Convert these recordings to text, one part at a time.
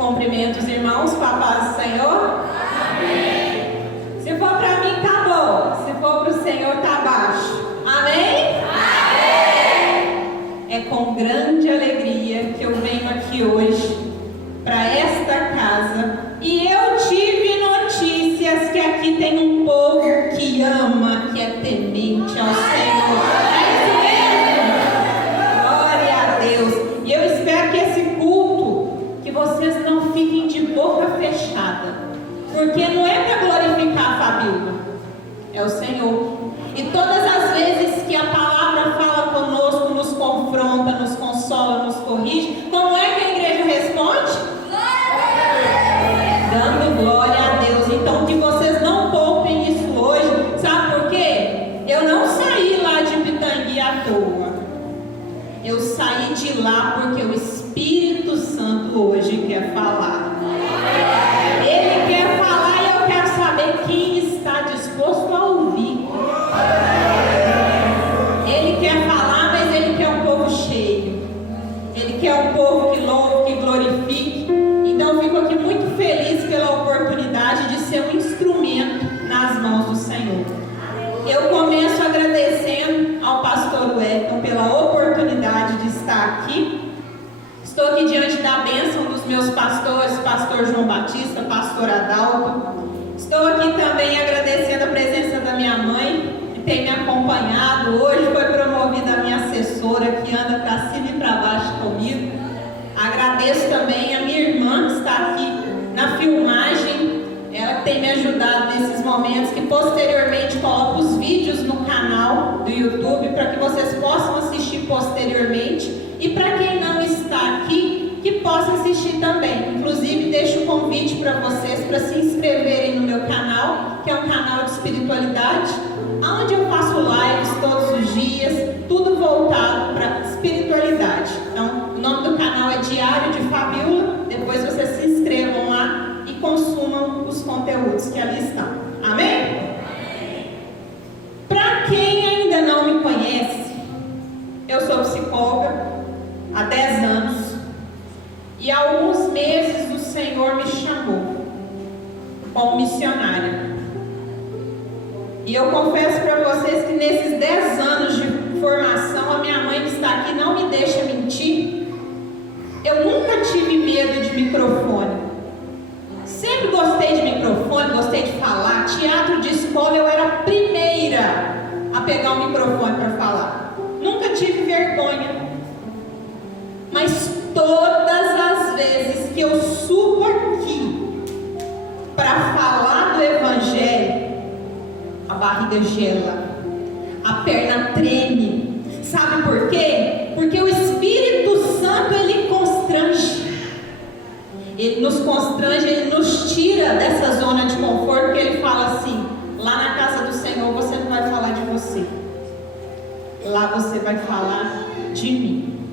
Cumprimento os irmãos com a paz do Senhor. Amém. Se for para mim, tá bom. Se for para o Senhor, tá baixo. Amém? Amém. É com grande alegria que eu venho aqui hoje para esta casa. E eu tive notícias que aqui tem um povo que ama, que é temente ao Senhor. É isso mesmo? Glória a Deus. E eu espero que esse culto, que vocês não fiquem de boca fechada, porque não é para glorificar a Fabíola, é o Senhor. E todas as vezes que a palavra fala conosco, nos confronta, nos consola, nos corrige, como é que a igreja responde? Dando glória a Deus. Então que vocês não poupem isso hoje. Sabe por quê? Eu não saí lá de Pitangui à toa. Eu saí de lá porque o Espírito Santo hoje quer falar. Ele quer falar e eu quero saber quem está disposto a ouvir. Ele quer falar, mas ele quer um povo cheio. Ele quer um povo que louve, que glorifique. Então eu fico aqui muito feliz pela oportunidade de ser um instrumento nas mãos do Senhor. Eu começo agradecendo ao pastor Wellington pela oportunidade de estar aqui. Estou aqui diante da bênção dos meus pastores, pastor João Batista, pastor Adalto. Estou aqui também agradecendo a presença da minha mãe, que tem me acompanhado. Hoje foi promovida a minha assessora, que anda para cima e para baixo comigo. Agradeço também a minha irmã, que está aqui na filmagem. Ela que tem me ajudado nesses momentos, que posteriormente coloca os vídeos no canal do YouTube, para que vocês possam assistir posteriormente. E para quem não está aqui, que possa assistir também. Inclusive, deixo o convite para vocês para se inscreverem no meu canal, que é um canal de espiritualidade, onde eu faço lives todos os dias, tudo voltado para espiritualidade. Então, o nome do canal é Diário de Fabíola. Depois vocês se inscrevam lá e consumam os conteúdos que ali estão. Amém? Para quem ainda não me conhece, eu sou psicóloga há 10 anos e há alguns meses o Senhor me chamou como missionária. E eu confesso para vocês que nesses 10 anos de formação, a minha mãe que está aqui não me deixa mentir, eu nunca tive medo de microfone. Sempre gostei de microfone, gostei de falar. Teatro de escola, eu era a primeira a pegar o microfone para falar. Nunca tive vergonha. Mas todas as vezes que eu subo aqui para falar do Evangelho, a barriga gela, a perna treme. Sabe por quê? Porque o Espírito Santo, ele constrange. Ele nos constrange, ele nos tira dessa zona de conforto, porque ele fala assim: lá na casa do Senhor você não vai falar de você, lá você vai falar de mim.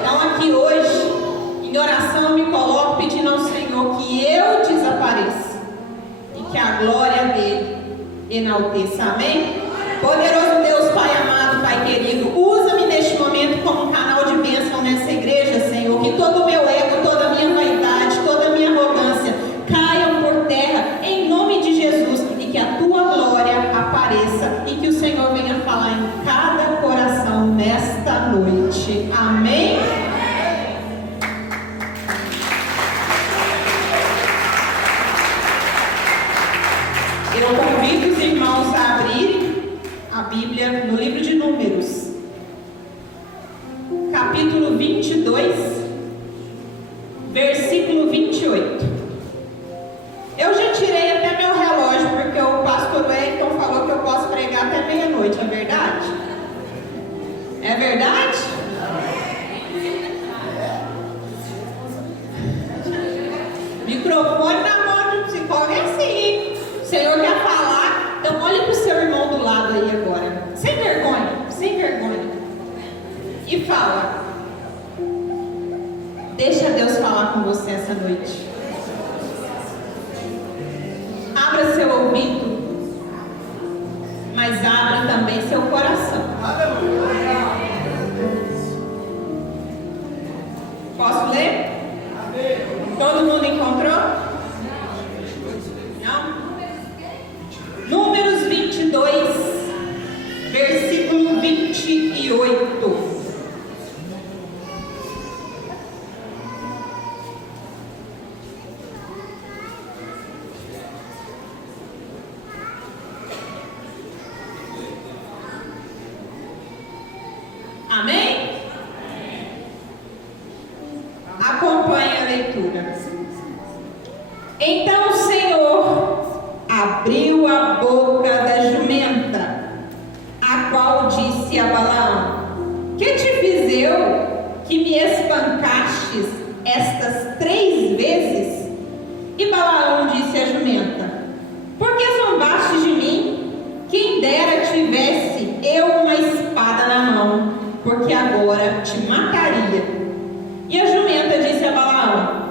Então aqui hoje, em oração, eu me coloco pedindo ao Senhor que eu desapareça e que a glória dele enalteça. Amém? Poderoso Deus, Pai amado, Pai querido, usa-me neste momento como um canal de bênção nessa igreja, Senhor. Que todo o meu ego, toda a minha vaidade, toda a minha arrogância caiam por terra em nome de Jesus, e que a tua glória apareça e que o Senhor venha falar em cada coração nesta noite. Amém? Eu convido os irmãos a abrirem a Bíblia no livro de Números, capítulo 22, versículo 28. Eu já tirei até meu relógio, porque o pastor Wellington falou que eu posso pregar até meia-noite, é verdade? É verdade? Microfone na mão do psicólogo é assim. O Senhor quer falar, então olhe para o seu irmão do lado aí agora, sem vergonha, e fala. Deixa Deus falar com você essa noite. Abra seu ouvido, mas abra também seu coração. Posso ler? Amém. Acompanhe a leitura. Então o Senhor abriu a boca da jumenta, a qual disse a Balaão: que te fiz eu, que me espancastes estas 3 vezes? E Balaão disse à jumenta: por que zombaste de mim? Quem dera tivesse eu uma espada na mão, porque agora te mataria. E a jumenta disse a Balaão: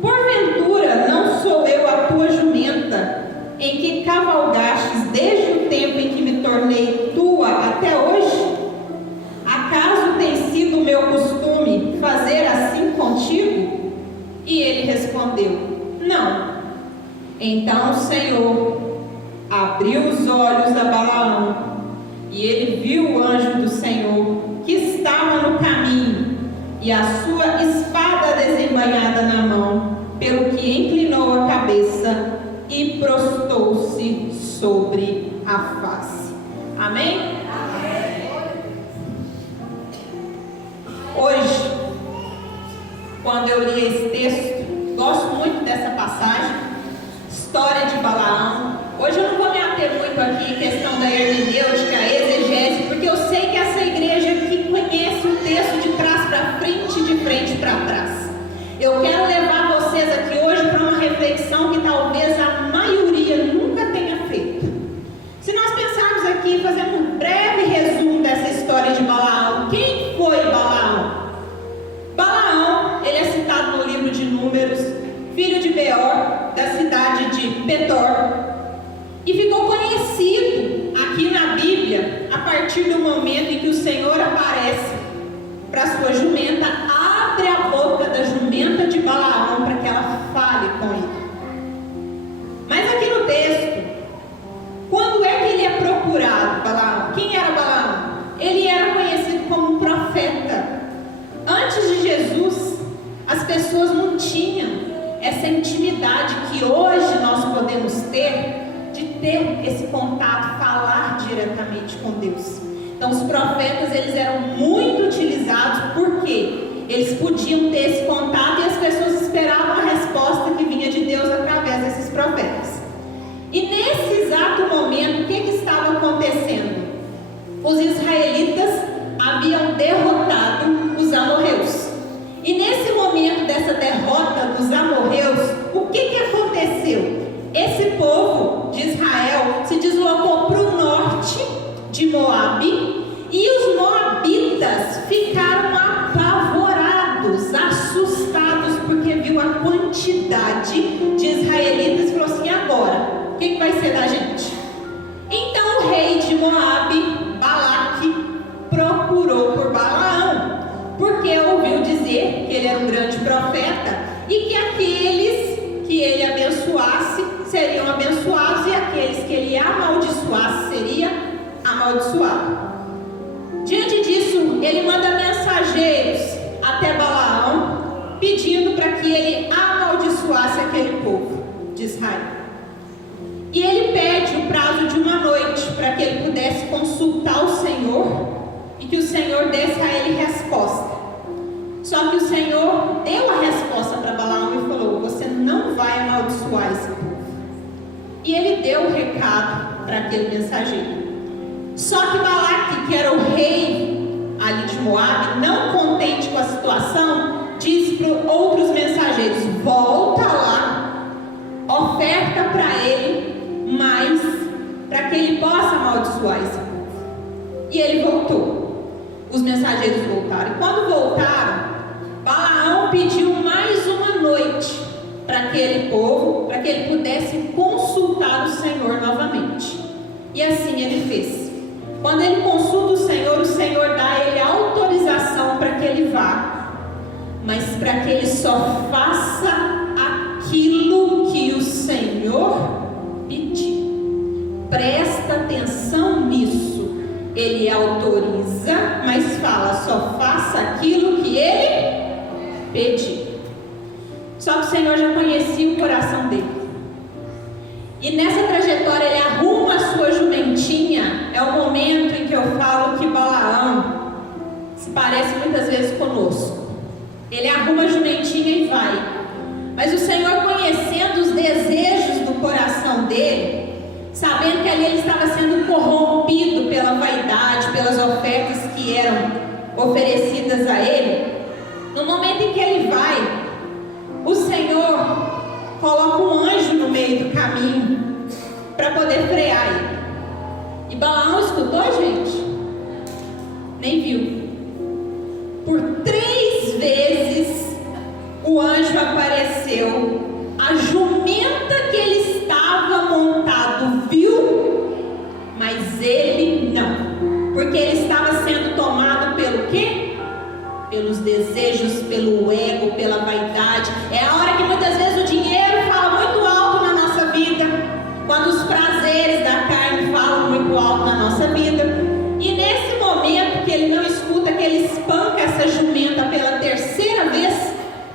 porventura não sou eu a tua jumenta, em que cavalgastes desde o tempo em que me tornei tua até hoje? Acaso tem sido o meu costume fazer assim contigo? E ele respondeu: não. Então o Senhor abriu os olhos a Balaão, e ele viu o anjo do Senhor que estava no caminho, e a sua espada desembainhada na mão, pelo que inclinou a cabeça e prostou-se sobre a face. Amém? Hoje, quando eu li esse texto, gosto muito dessa passagem, história de Balaão. Hoje eu não vou me ater muito aqui em questão da hermenêutica, exegese, porque eu sei que essa igreja que conhece o texto de trás para frente, de frente para trás. Eu quero levar vocês aqui hoje para uma reflexão que talvez a maioria nunca tenha feito. Se nós pensarmos aqui, fazendo um breve resumo dessa história de Balaão. Quem foi Balaão? Balaão, ele é citado no livro de Números, filho de Beor, da cidade de Petor, e ficou conhecido aqui na Bíblia a partir do momento em que o Senhor aparece para sua jumenta, abre a boca da jumenta de Balaão para que ela fale com ele. Mas aqui no texto, quando é que ele é procurado, Balaão? Quem era Balaão? Ele era conhecido como um profeta. Antes de Jesus, as pessoas não tinham essa intimidade que hoje nós podemos ter, de ter esse contato, falar diretamente com Deus. Então os profetas, eles eram muito utilizados, porque eles podiam ter esse contato e as pessoas esperavam a resposta que vinha de Deus através desses profetas. E nesse exato momento, o que estava acontecendo? Os israelitas haviam derrotado os amorreus. E nesse momento dessa derrota dos amorreus, o que aconteceu? Esse povo de Israel se deslocou para o norte de Moabe, e os moabitas ficaram apavorados, assustados, porque viu a quantidade de israelitas e falou assim: agora, o que vai ser da gente? Então o rei de Moabe, Balaque, procurou por Balaão, porque ouviu dizer que ele era um grande profeta e que aqueles que ele abençoasse seriam abençoados e aqueles que ele amaldiçoasse seria amaldiçoado. Diante disso, ele manda mensageiros até Balaão, pedindo para que ele amaldiçoasse aquele povo de Israel. E ele pede o prazo de uma noite para que ele pudesse consultar o Senhor e que o Senhor desse a ele resposta. Só que o Senhor deu a resposta para Balaão e falou: você não vai amaldiçoar esse povo. E ele deu o recado para aquele mensageiro. Só que Balaque, que era o rei ali de Moabe, não contente com a situação, disse para outros mensageiros: volta lá, oferta para ele mais, para que ele possa amaldiçoar esse povo. E ele voltou. Os mensageiros voltaram. E quando voltaram, Balaão pediu mais uma noite para aquele povo, para que ele pudesse consultar o Senhor novamente. E assim ele fez. Quando ele consulta o Senhor dá a ele autorização para que ele vá, mas para que ele só faça aquilo que o Senhor pedir. Presta atenção nisso. Ele autoriza, mas fala: só faça aquilo que ele pedir. Só que o Senhor já conhecia o coração dele. E nessa trajetória ele arruma a sua jumentinha. É o momento em que eu falo que Balaão se parece muitas vezes conosco. Ele arruma a jumentinha e vai. Mas o Senhor, conhecendo os desejos do coração dele, sabendo que ali ele estava sendo corrompido pela vaidade, pelas ofertas que eram oferecidas a ele, no momento em que ele vai, o Senhor coloca um anjo no meio do caminho para poder frear ele. E Balaão escutou, gente? Nem viu. Por 3 vezes o anjo apareceu. A jumenta que ele estava montado viu, mas ele não, porque ele estava sendo tomado pelo quê? Pelos desejos, pelo ego, pela vaidade. É a hora que muitas vezes o dinheiro fala muito alto na nossa vida, quando os prazeres da carne falam muito alto na nossa vida. E nesse momento que ele não escuta, que ele espanca essa jumenta pela 3ª vez,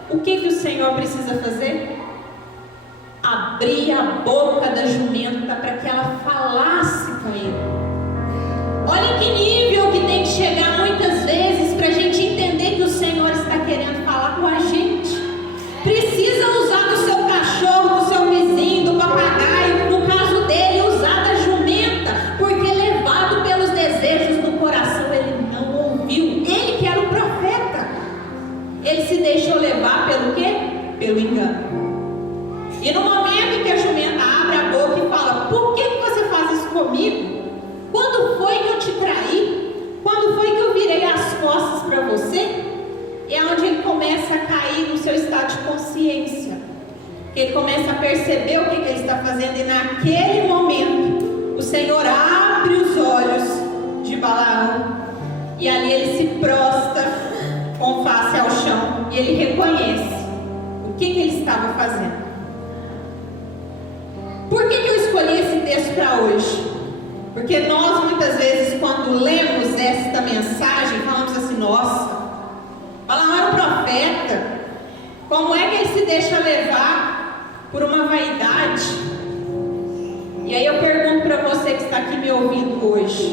o que o Senhor precisa fazer? Abrir a boca da jumenta para que ela falasse com ele. Olha que nível que tem que chegar muitas vezes para a gente entender que o Senhor está querendo falar com a gente. Precisa usar do seu cachorro, do seu vizinho, do papagaio, no caso dele, usar da jumenta, porque levado pelos desejos do coração, ele não ouviu. Ele que era o profeta, ele se deixou levar pelo quê? Pelo engano. E no momento que a jumenta abre a boca e fala: por que você faz isso comigo? Quando foi que eu te traí? Quando foi que eu virei as costas para você? É onde ele começa a cair no seu estado de consciência. Ele começa a perceber o que ele está fazendo. E naquele momento, o Senhor abre os olhos de Balaão. E ali ele se prostra com face ao chão. E ele reconhece o que ele estava fazendo. Por que eu escolhi esse texto para hoje? Porque nós muitas vezes, quando lemos esta mensagem, falamos assim: nossa, Balaão era um profeta, como é que ele se deixa levar por uma vaidade? E aí eu pergunto para você que está aqui me ouvindo hoje: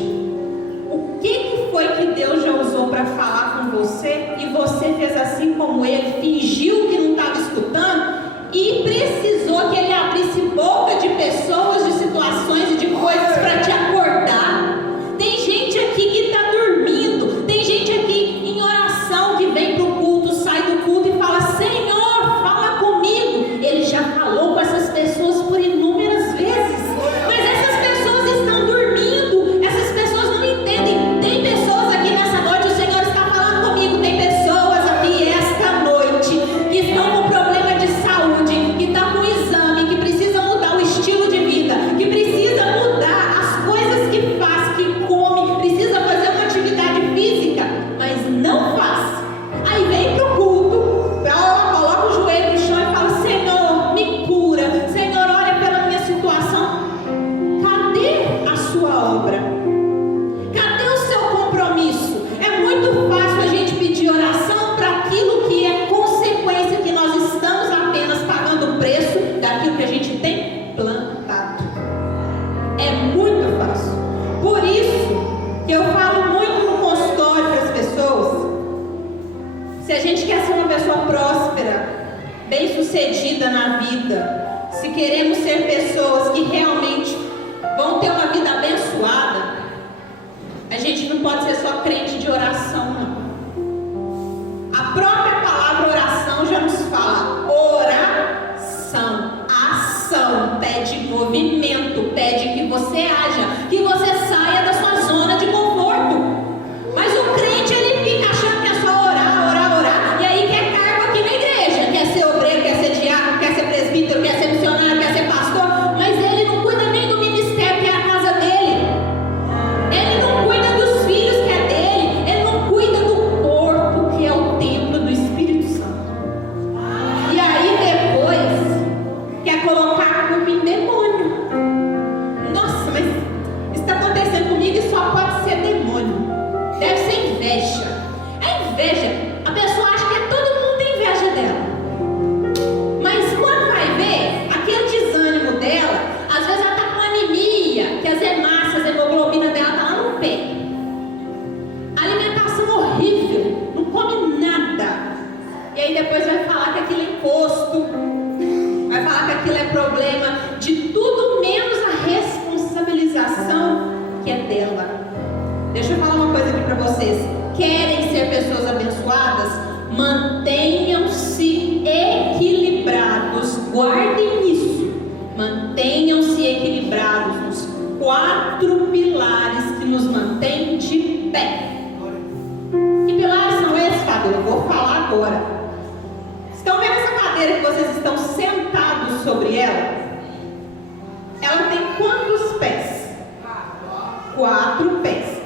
o que foi que Deus já usou para falar com você e você fez assim como ele, fingiu que não estava escutando e precisou que ele abrisse boca de pessoas, de situações e de coisas para te acordar? Tem gente aqui que está dormindo, tem gente aqui em oração que vem para o culto, sai do culto e fala: Senhor, fala comigo. Ele já falou com essas pessoas por inúmeras vezes, mas essas pessoas estão dormindo, essas pessoas não entendem. Tem pessoas aqui nessa noite, o Senhor está falando comigo, tem pessoas aqui esta noite que estão com problema de saúde, que está com exame, que precisa mudar o estilo de vida, que precisa mudar as coisas que faz, que come, precisa fazer uma atividade física, mas não faz. Aí vem pro culto, coloca o joelho no chão e fala: Senhor, me cura, Senhor, olha pela minha situação. Cadê a sua obra? Cadê o seu compromisso? É muito fácil a gente pedir oração para aquilo que é consequência, que nós estamos apenas pagando o preço daquilo que a gente tem plantado. É muito fácil. Por isso que eu falo muito no consultório para as pessoas: se a gente quer ser uma pessoa próspera, bem-sucedida na vida, se queremos ser pessoas que realmente vão ter uma vida abençoada, a gente não pode ser só crente de oração, não. A própria palavra oração já nos fala: oração, ação, pede movimento, pede que você haja, que você saia da sua zona de conforto. Mas o crente, ele fica achando que é só orar, orar, orar, e aí quer cargo aqui na igreja, quer ser obreiro, quer ser diácono, quer ser presbítero, quer ser missionário, quer ser pastor, mas ele não cuida nem do ministério que é a casa dele. Ele não cuida dos filhos que é dele, ele não cuida do corpo que é o templo do Espírito agora. Estão vendo essa cadeira que vocês estão sentados sobre ela? Ela tem quantos pés? 4 pés.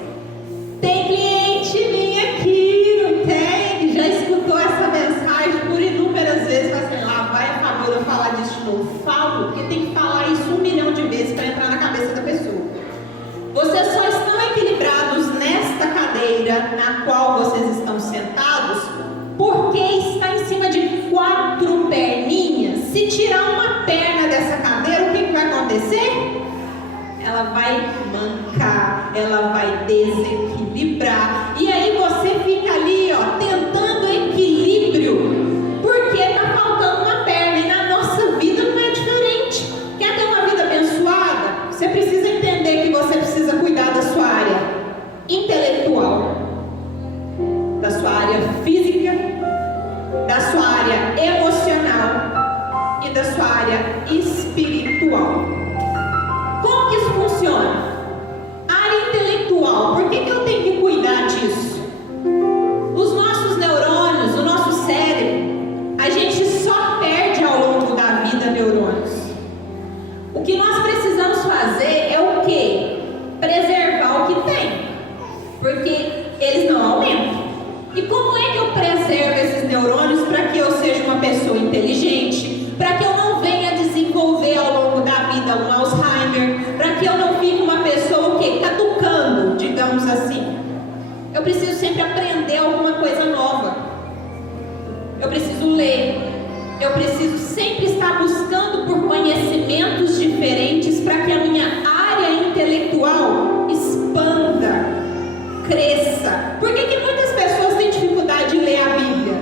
Tem cliente minha aqui, não tem? Que já escutou essa mensagem por inúmeras vezes. Vai assim, lá vai a Fabiola falar disso de novo. Falo, porque tem que falar isso 1 milhão de vezes para entrar na cabeça da pessoa. Vocês só estão equilibrados nesta cadeira na qual vocês estão sentados porque está em cima de 4 perninhas. Se tirar uma perna dessa cadeira, o que vai acontecer? Ela vai mancar, ela vai desequilibrar. E aí você fica ali, ó, tentando equilíbrio, porque está faltando uma perna. E na nossa vida não é diferente. Quer ter uma vida abençoada? Você precisa entender que você precisa cuidar da sua área intelectual, da sua área física, da sua área emocional e da sua área espiritual. Como que isso funciona? Área intelectual, por que eu tenho que cuidar disso? Os nossos neurônios, o nosso cérebro, a gente só perde ao longo da vida neurônios. O que nós precisamos fazer é o quê? Preservar o que tem, porque eles não aumentam. E como é que eu preservo esses neurônios para que eu seja uma pessoa inteligente, para que eu não venha desenvolver ao longo da vida um Alzheimer, para que eu não fique uma pessoa o quê? Caducando, digamos assim. Eu preciso sempre aprender alguma coisa nova. Eu preciso ler. Eu preciso sempre estar buscando por conhecimentos diferentes para que a minha área intelectual expanda, cresça. Por que muitas pessoas têm dificuldade de ler a Bíblia?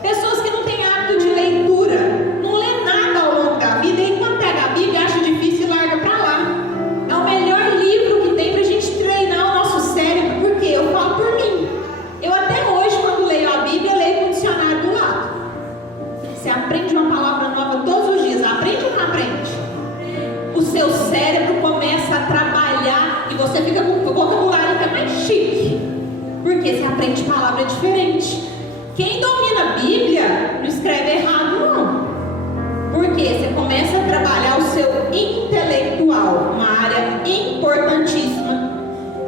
Pessoas que não têm hábito de leitura, não lê nada ao longo da vida, e quando pega a Bíblia acha difícil e larga para lá. É o melhor livro que tem para a gente treinar o nosso cérebro, porque eu falo por mim. Eu até hoje, quando leio a Bíblia, leio com o dicionário do lado. Você aprende uma palavra nova todos os dias, aprende ou não aprende? O seu cérebro começa a trabalhar e você fica com o vocabulário até mais chique, porque você aprende palavra diferente. Quem domina a Bíblia não escreve errado, não. Porque você começa a trabalhar o seu intelectual, uma área importantíssima,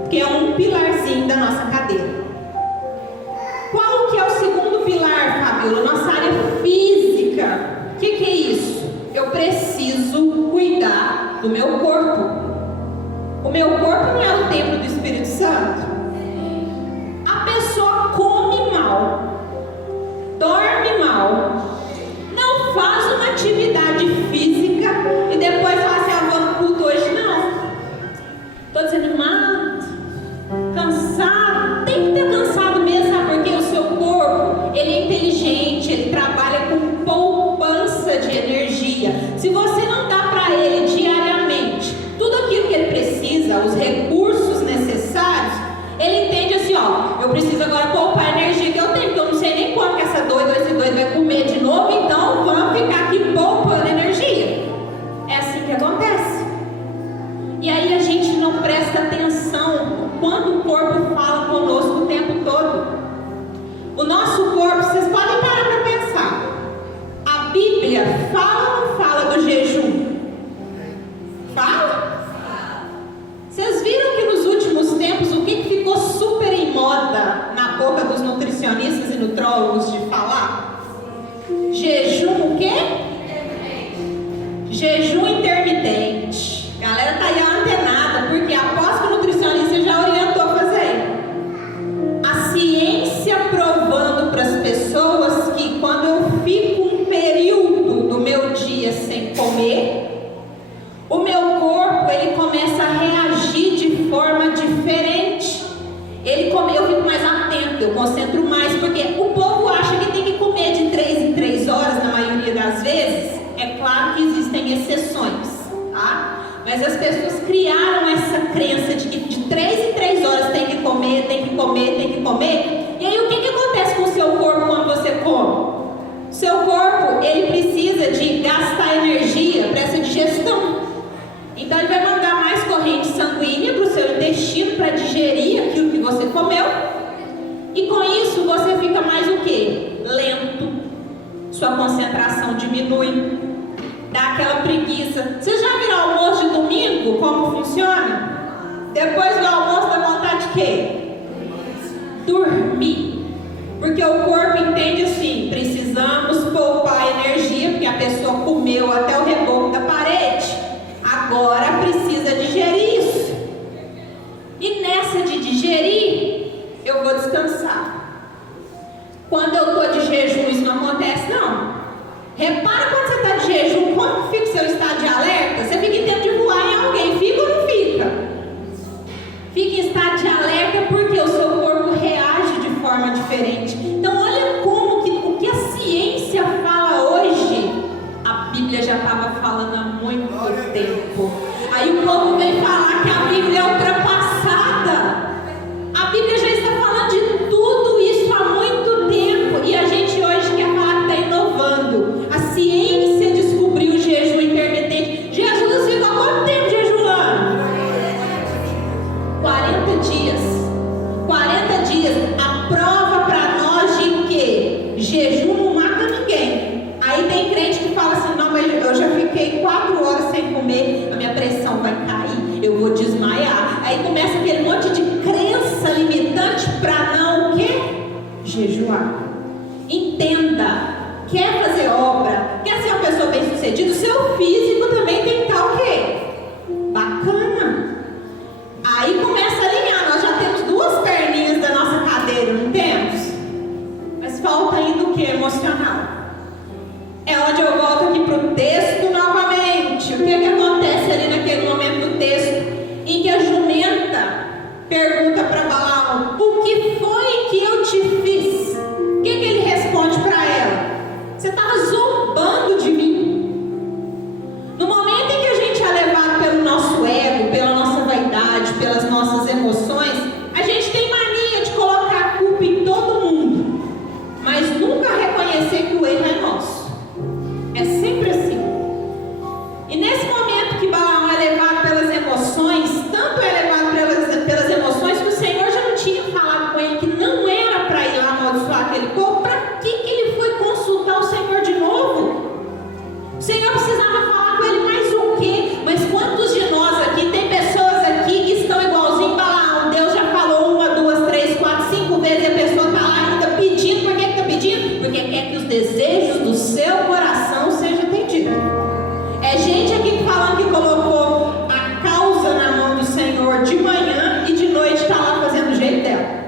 que é um pilarzinho da nossa cadeira. Qual que é o segundo pilar, Fabiola? Nossa área física. O que é isso? Eu preciso cuidar do meu corpo. O meu corpo não é o templo do Espírito Santo. A pessoa come mal, dorme mal, não faz uma atividade física e depois fala assim, vou no culto hoje. Não. Estou desanimado, cansado. Tem que ter cansado mesmo, sabe? Porque o seu corpo, ele é inteligente, ele trabalha com poupança de energia. Se você não dá para ele diariamente tudo aquilo que ele precisa, os recursos necessários, ele entende assim, eu preciso agora poupar a energia que eu tenho, porque eu não sei nem quando que esse doido vai comer de novo, então vamos ficar aqui poupando energia. É assim que acontece. E aí a gente não presta atenção quando o corpo fala conosco o tempo todo. O nosso corpo, vocês podem parar para pensar. A Bíblia fala ou não fala do jejum? Fala? Vocês viram que nos últimos tempos o que ficou super em moda na boca dos nutricionistas e nutrólogos de falar? Jejum o quê? Jejum intermitente. A galera tá aí antenada, porque após que o nutricionista já orientou a fazer. A ciência provando para as pessoas que quando eu fico um período do meu dia sem comer, o meu corpo ele começa a reagir de forma diferente. Eu fico mais atento, eu concentro mais, porque o povo acha que tem que comer de 3 em 3 horas na maioria das vezes. É claro que existem exceções, tá? Mas as pessoas criaram essa crença de que de 3 em 3 horas tem que comer, tem que comer, tem que comer. E aí o que acontece com o seu corpo quando você come? O seu corpo, ele precisa de gastar energia para essa digestão. Então ele vai mandar mais corrente sanguínea para o seu intestino para digerir aquilo que você comeu. E com isso você fica mais o quê? sua concentração diminui, dá aquela preguiça. Você já viu o almoço de domingo, como funciona? Depois do almoço dá vontade de quê? Dormir. Porque o corpo entende assim, precisamos poupar energia, porque a pessoa comeu até o reboco da parede, agora precisa digerir isso. E nessa de digerir, eu vou descansar. Quando eu estou de jejum, isso não acontece não. Repara quando você está de jejum, como fica o seu estado de alerta? Você fica em tempo de voar em alguém, fica ou não fica? Fica em estado de alerta porque o seu corpo reage de forma diferente. Então olha como que o que a ciência fala hoje, a Bíblia já estava falando há muito tempo. Aí o povo vem falar que a Bíblia é ultrapassada. A Bíblia já está falando de tudo isso há muito tempo. E a gente hoje quer falar que está inovando. A ciência descobriu o jejum intermitente. Jesus ficou há quanto tempo jejuando? 40 dias. 40 dias. A prova para nós de que jejum não mata ninguém. Aí tem crente que fala assim, não, mas eu já fiquei 4 horas sem comer, a minha pressão vai cair, eu vou desmaiar. Aí começa aquele monte de crença limitante para não o quê? Jejuar. Entenda, quer fazer obra, quer ser uma pessoa bem sucedida, o seu físico também tem que estar o quê? Bacana. Aí começa a alinhar, nós já temos 2 perninhas da nossa cadeira, não temos? Mas falta ainda o que? Emocional. É onde eu volto aqui para o texto novamente. O que acontece ali naquele momento do texto em que a jumenta pergunta para Balaão: o que foi que eu te fiz? O que ele responde para ela? Você estava zombando de mim. No momento em que a gente é levado pelo nosso ego, pela nossa vaidade, pelas nossas emoções, a gente tem mania de colocar a culpa em todo mundo, mas nunca reconhecer que o erro é nosso. É sempre assim. E nesse momento que Balaão é levado pelas emoções, tanto é levado pelas emoções que o Senhor já não tinha falado com ele que não era para ir lá amaldiçoar aquele povo. Para que ele foi consultar o Senhor de novo? O Senhor precisava falar com ele mais o quê? Mas quantos de nós aqui, tem pessoas aqui que estão igualzinho Balaão? Deus já falou 1, 2, 3, 4, 5 vezes e a pessoa está lá ainda pedindo. Por que está pedindo? Porque quer que os desejos do seu coração sejam atendidos. É gente aqui falando que colocou a causa na mão do Senhor de manhã e de noite está lá fazendo o jeito dela.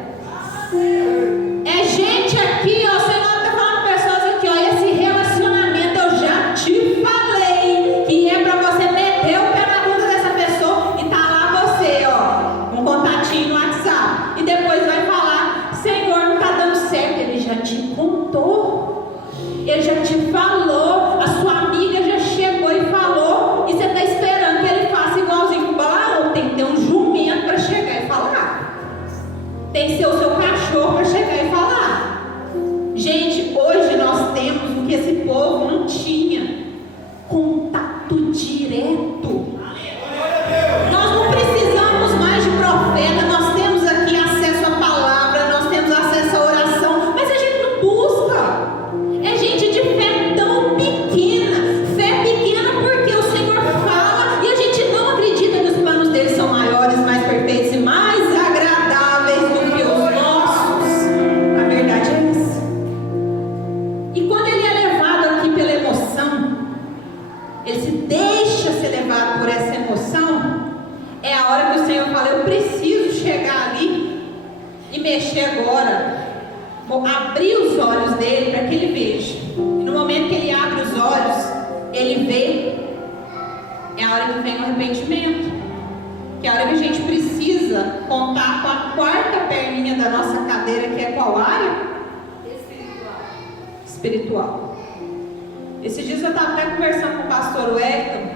É gente aqui, ó, o Senhor está falando com pessoas aqui, ó, esse relacionamento eu já te falei que é para você meter o pé na bunda dessa pessoa e tá lá você, ó, um contatinho no WhatsApp. E depois vai falar: Senhor, não está dando certo. Ele já te contou, ele já te falou, a sua amiga já chegou e falou, e você está esperando que ele faça igualzinho com o Balaão. Tem que ter um jumento para chegar e falar. Tem que ser o seu cachorro para chegar e falar. Gente, hoje nós temos o que esse povo não tinha: contato direto. Nós não precisamos mais de profeta, nós temos aqui acesso à palavra, nós temos acesso à oração, mas a gente não busca. É gente de fé tão pequena, porque o Senhor fala e a gente não acredita que os planos dele são maiores, mais perfeitos e mais agradáveis do que os nossos. A verdade é essa. E quando ele é levado aqui pela emoção, ele se deixa ser levado por essa emoção, é a hora que o Senhor fala: eu preciso chegar ali e mexer agora. Vou abrir os olhos dele para que ele veja. E no momento que ele abre os olhos, ele vê. É a hora que vem o arrependimento. Que é a hora que a gente precisa contar com a 4ª perninha da nossa cadeira, que é qual área? Espiritual. Esses dias eu estava até conversando com o pastor Wellington,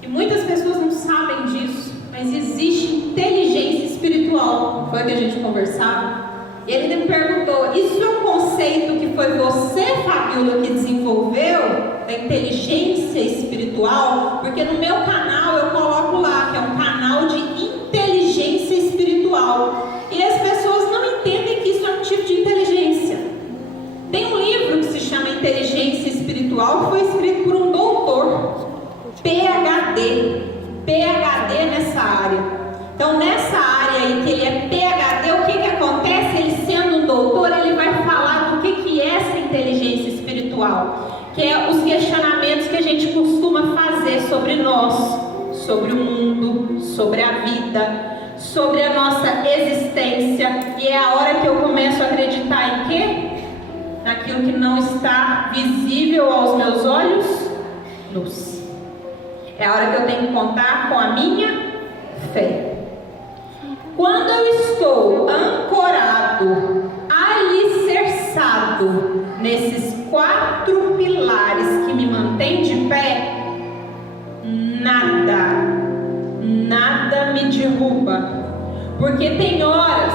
que muitas pessoas não sabem disso, mas existe inteligência espiritual. Foi o que a gente conversava. E ele me perguntou: isso é um conceito que foi você, Fabiola, que desenvolveu, da inteligência espiritual? Porque no meu canal eu coloco lá que é um canal de inteligência espiritual. E as pessoas não entendem que isso é um tipo de inteligência. Tem um livro que se chama Inteligência espiritual foi escrito por um doutor, PhD nessa área. Então, nessa área aí que ele é PhD, o que acontece? Ele sendo um doutor, ele vai falar do que é essa inteligência espiritual, que é os questionamentos que a gente costuma fazer sobre nós, sobre o mundo, sobre a vida, sobre a nossa existência. E é a hora que eu começo a acreditar em quê? Naquilo que não está visível aos meus olhos nus. É a hora que eu tenho que contar com a minha fé. Quando eu estou ancorado, alicerçado nesses 4 pilares que me mantêm de pé, nada me derruba. Porque tem horas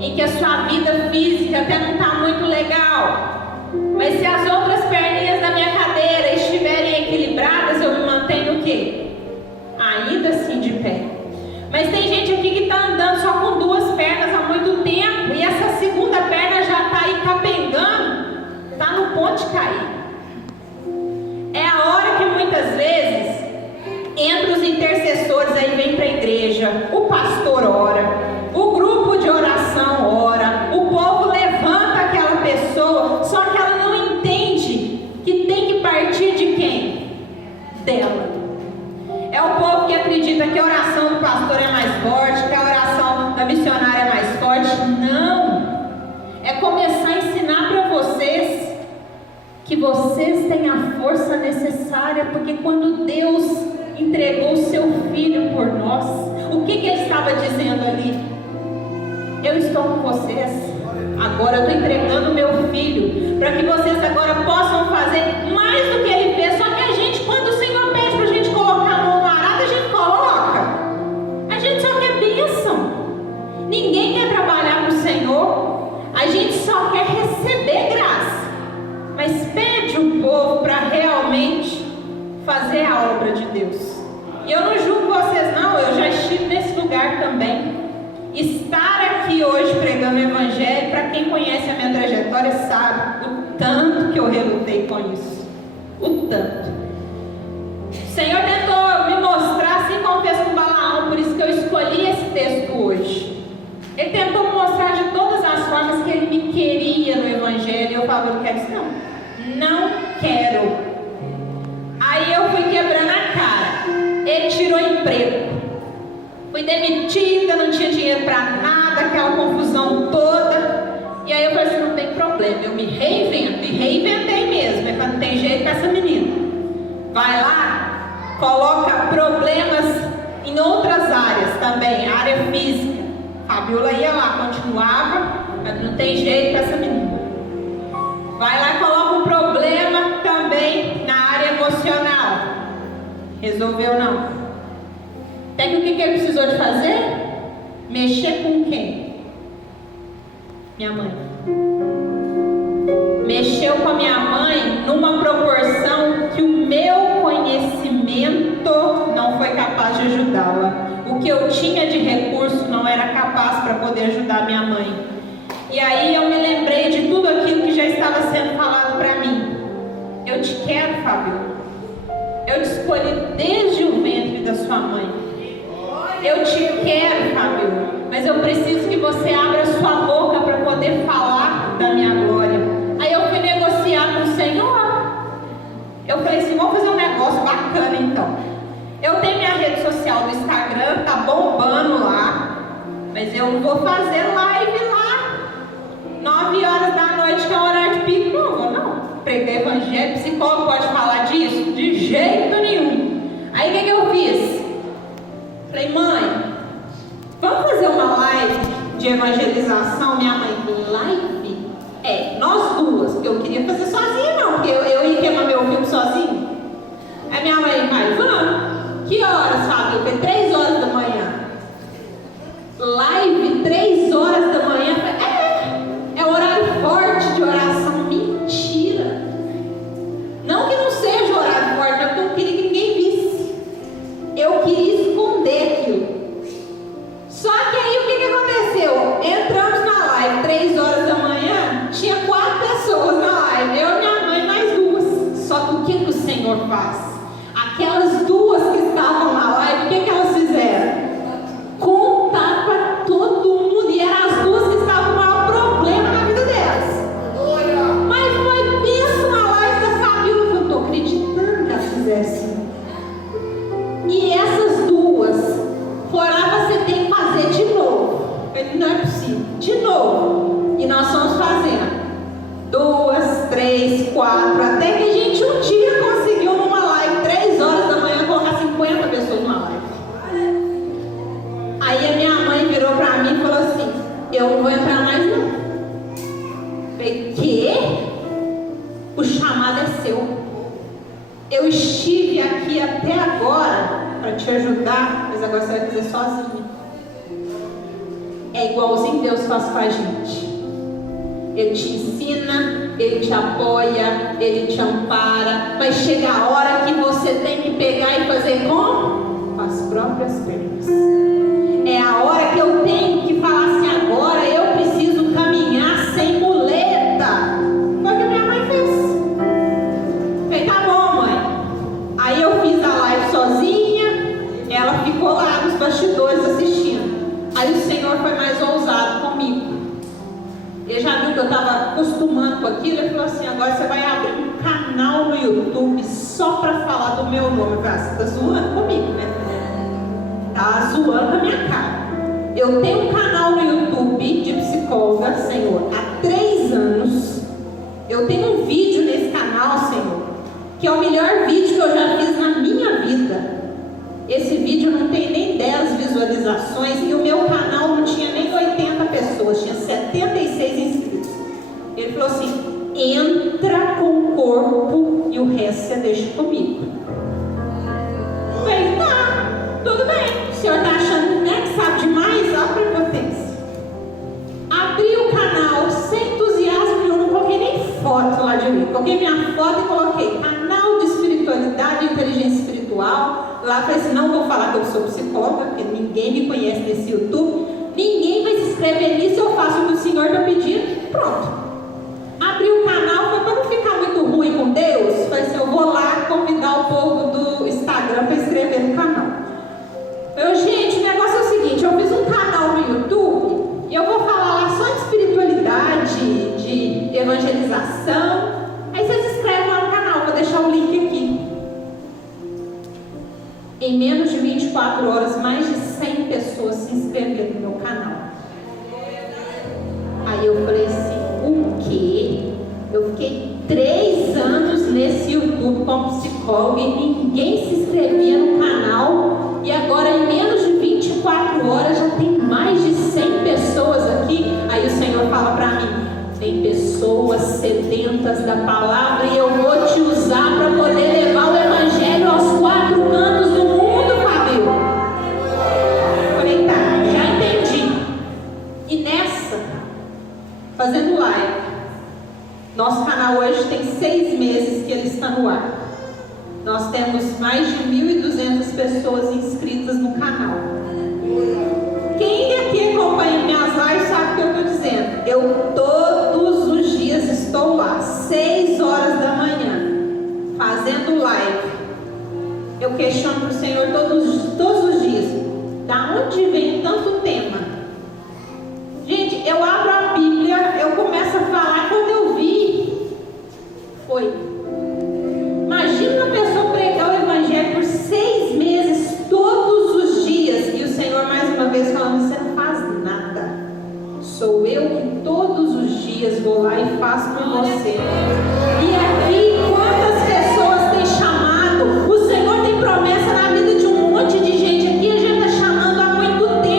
em que a sua vida física até não está muito legal, mas se as outras perninhas da minha cadeira estiverem equilibradas, eu me mantenho o quê? Ainda assim de pé. Mas tem gente aqui que está andando só com 2 pernas há muito tempo, e essa segunda perna já está aí capengando, está no ponto de cair. É a hora que muitas vezes entre os intercessores aí vem para a igreja, o pastor ora, o grupo de oração ora, o povo levanta aquela pessoa, só que ela não entende que tem que partir de quem? Dela. É o povo que acredita que a oração do pastor é mais forte, que a oração da missionária é mais forte. Não! É começar a ensinar para vocês que vocês têm a força necessária, porque quando Deus entregou o seu filho por nós, o que ele estava dizendo ali? Eu estou com vocês, agora eu estou entregando o meu filho, para que vocês agora possam fazer mais do que ele fez. Só que a gente, quando o Senhor pede para a gente colocar a mão no arado, a gente coloca. A gente só quer bênção. Ninguém quer trabalhar para o Senhor, a gente só quer receber graça. Mas pede o povo para realmente fazer a obra de Deus. E eu não julgo vocês não, eu já estive nesse lugar também. Estar aqui hoje pregando o evangelho, para quem conhece a minha trajetória sabe o tanto que eu relutei com isso. O tanto. O Senhor tentou me mostrar, assim como fez com Balaão, por isso que eu escolhi esse texto hoje. Ele tentou me mostrar de todas as formas que ele me queria no evangelho, e eu falava, eu não quero isso não quero. Aí eu fui quebrando a cara. Ele tirou emprego. Fui demitida, não tinha dinheiro para nada, aquela confusão toda. E aí eu falei assim, não tem problema, eu me reinvento. E reinventei mesmo. Eu falei, não tem jeito com essa menina. Vai lá, coloca problemas em outras áreas também, área física. A Fabiola ia lá, continuava, mas não tem jeito com essa menina. Vai lá e coloca um problema também na área emocional. Resolveu não. Até que o que ele precisou de fazer? Mexer com quem? Minha mãe. Mexeu com a minha mãe numa proporção que o meu conhecimento não foi capaz de ajudá-la. O que eu tinha de recurso não era capaz para poder ajudar minha mãe. E aí eu me lembrei de tudo aquilo que já estava sendo falado para mim. Eu te quero, Fábio. Eu te escolhi desde o ventre da sua mãe. Eu te quero, Fábio. Mas eu preciso que você abra sua boca para poder falar da minha glória. Aí eu fui negociar com o Senhor. Eu falei assim, vamos fazer um negócio bacana então. Eu tenho minha rede social do Instagram, tá bombando lá. Mas eu não vou fazer live lá 9 horas da noite, que é o horário de pico. Não vou não. Pregar evangelho, psicólogo pode falar disso? De jeito nenhum. Aí o que eu fiz? Falei, mãe, vamos fazer uma live de evangelização? Minha mãe, live? Nós duas, porque eu queria fazer sozinha não, porque eu ia queimar meu filme sozinho. Aí minha mãe, vamos. Que horas, Fábio? Eu falei, 3 horas da manhã. Live, 3 horas da manhã? É horário forte de oração. Mentira. Não que não seja horário forte, mas eu não queria que ninguém visse. Eu queria esconder aquilo. Só que aí o que aconteceu? Entramos na live, que o Senhor faz? Aquelas duas que estavam na live, o que elas fizeram? Contar para todo mundo, e eram as duas que estavam com o maior problema na vida delas. Mas foi pensa na live da Fabíola, eu estou acreditando que elas fizessem. E essas duas foram lá, você tem que fazer de novo. Não é possível, de novo. E nós fomos fazendo 2, 3, 4, até que a gente um dia conseguiu numa live, 3 horas da manhã, colocar 50 pessoas numa live. Aí a minha mãe virou pra mim e falou assim: eu não vou entrar mais não. Eu falei: quê? O chamado é seu. Eu estive aqui até agora para te ajudar, mas agora você vai fazer sozinho. É igualzinho Deus faz com a gente. Ele te ensina, Ele te apoia, Ele te ampara, mas chega a hora que você tem que pegar e fazer como? Com as próprias pernas. É a hora que eu tenho que falar assim: agora eu preciso caminhar sem muleta. Foi o que minha mãe fez. Falei: tá bom, mãe. Aí eu fiz a live sozinha, ela ficou lá nos bastidores assistindo. Aí o Senhor foi mais ousado comigo. Ele já viu que eu estava acostumando com aquilo. Ele falou assim: agora você vai abrir um canal no YouTube só para falar do meu nome. Eu falei: você está zoando comigo, né? Tá zoando com a minha cara. Eu tenho um canal no YouTube de psicóloga, Senhor, há 3 anos. Eu tenho um vídeo nesse canal, Senhor, que é o melhor vídeo que eu já fiz na minha vida. Esse vídeo não tem nem 10 visualizações e o meu canal não tinha nem 80 pessoas, tinha 76 inscritos. Ele falou assim: entra com o corpo e o resto você deixa comigo. Eu falei: tá, tudo bem. O senhor está achando, né, que sabe demais? Olha para vocês. Abri o canal sem entusiasmo, eu não coloquei nem foto lá direito. Coloquei minha foto e coloquei canal de espiritualidade e inteligência espiritual. Lá falei assim: não vou falar que eu sou psicóloga, porque ninguém me conhece nesse YouTube, ninguém vai se inscrever nisso, eu faço o que o Senhor está pedindo. Pronto. Abri o canal, foi para não ficar muito ruim com Deus. Falei assim: eu vou lá convidar o povo do Instagram para inscrever no canal. Eu: gente, o negócio é o seguinte, eu fiz um canal no YouTube e eu vou falar lá só de espiritualidade, de evangelização. Aí vocês se inscrevem lá no canal, vou deixar o link aqui. Em menos de 24 horas, mais de 100 pessoas se inscreveram no meu canal. Aí eu falei assim: o quê? Eu fiquei 3 anos nesse YouTube como psicóloga e ninguém se inscrevia no canal. E agora, em menos de 24 horas, já tem mais de 100 pessoas aqui. Aí o Senhor fala para mim: tem pessoas sedentas da palavra e eu vou te usar para poder levar o evangelho aos 4 cantos do mundo, Fabio. Falei: tá, já entendi. E nessa, fazendo live, nosso canal hoje tem 6 meses que ele está no ar. Nós temos mais de 1.200 pessoas inscritas no canal. Quem aqui acompanha minhas lives sabe o que eu estou dizendo. Eu todos os dias estou lá, 6 horas da manhã, fazendo live. Eu questiono para o Senhor todos os dias: da onde vem tanto tema? Gente, eu abro a Bíblia, eu começo a falar, quando eu vi, foi. Imagina uma pessoa pregar o evangelho por 6 meses, todos os dias, e o Senhor mais uma vez falando: você não faz nada. Sou eu que todos os dias vou lá e faço por você. E aqui, quantas pessoas têm chamado? O Senhor tem promessa na vida de um monte de gente aqui, a gente está chamando há muito tempo.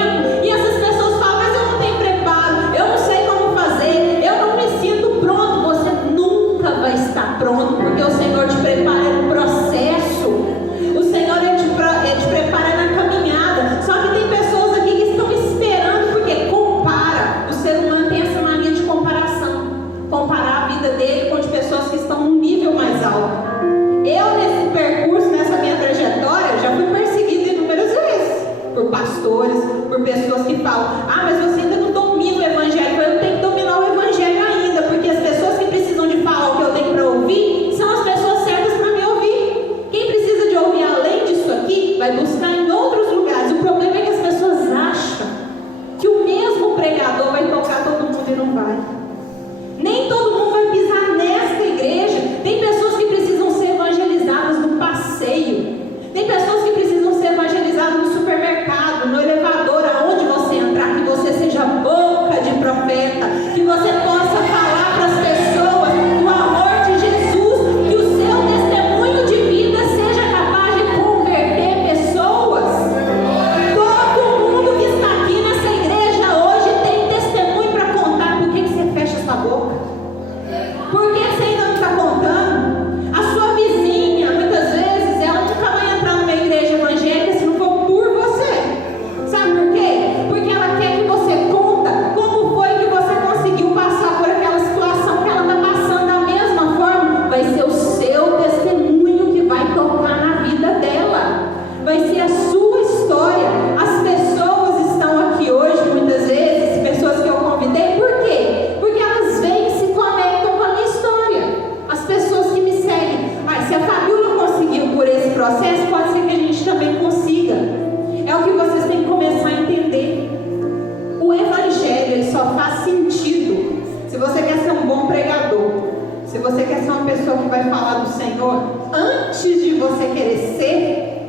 Senhor, antes de você querer ser,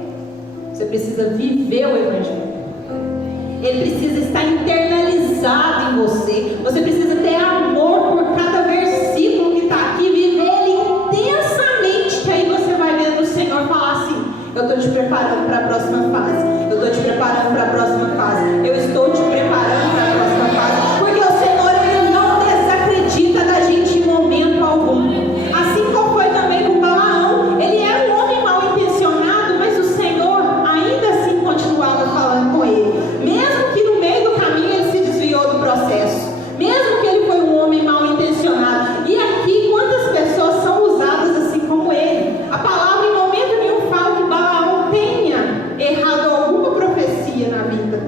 você precisa viver o Evangelho. Ele precisa estar internalizado em você. Você precisa ter amor por cada versículo que está aqui, viver ele intensamente, que aí você vai vendo o Senhor falar assim: eu estou te preparando para a próxima fase. Eu estou te preparando para a próxima fase. Eu estou te preparando para a próxima fase. Porque o Senhor, ele não desacredita da gente em momento algum. Assim como foi também com Balaão. Ele era um homem mal intencionado, mas o Senhor ainda assim continuava falando com ele. Mesmo que no meio do caminho ele se desviou do processo. Mesmo que ele foi um homem mal intencionado. E aqui, quantas pessoas são usadas assim como ele? A palavra em momento nenhum fala que Balaão tenha errado alguma profecia na vida.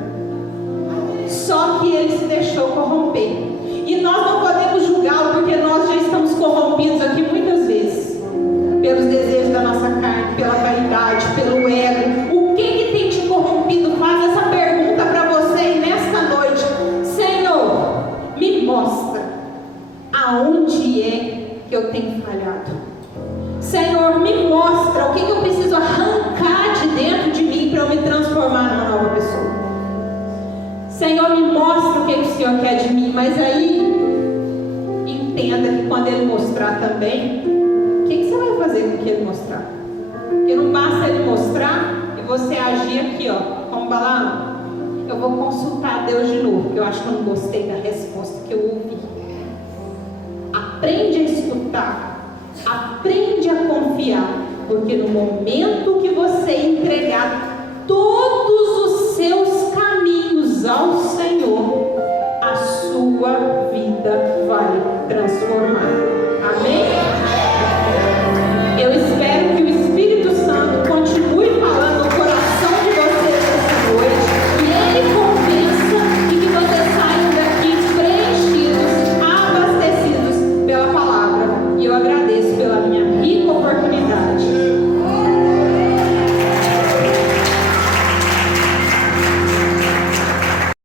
Só que ele se deixou corromper. E nós não podemos julgá-lo, porque nós já estamos corrompidos aqui muitas vezes. Pelos desejos da nossa carne, pela vaidade, pelo ego. O que tem te corrompido? Faz essa pergunta para você e nesta noite: Senhor, me mostra aonde é que eu tenho falhado. Senhor, me mostra o que eu preciso arrancar de dentro de mim para eu me transformar numa nova pessoa. Senhor, me mostra o que o Senhor quer de mim. Mas aí, entenda que quando Ele mostrar também, o que você vai fazer com o que Ele mostrar? Porque não basta Ele mostrar e você agir aqui, ó, como Balaão. Eu vou consultar a Deus de novo, porque eu acho que eu não gostei da resposta que eu ouvi. Aprende a escutar, aprende a confiar, porque no momento que você entregar todos os seus caminhos ao Senhor, a sua vida vai transformar. Amém?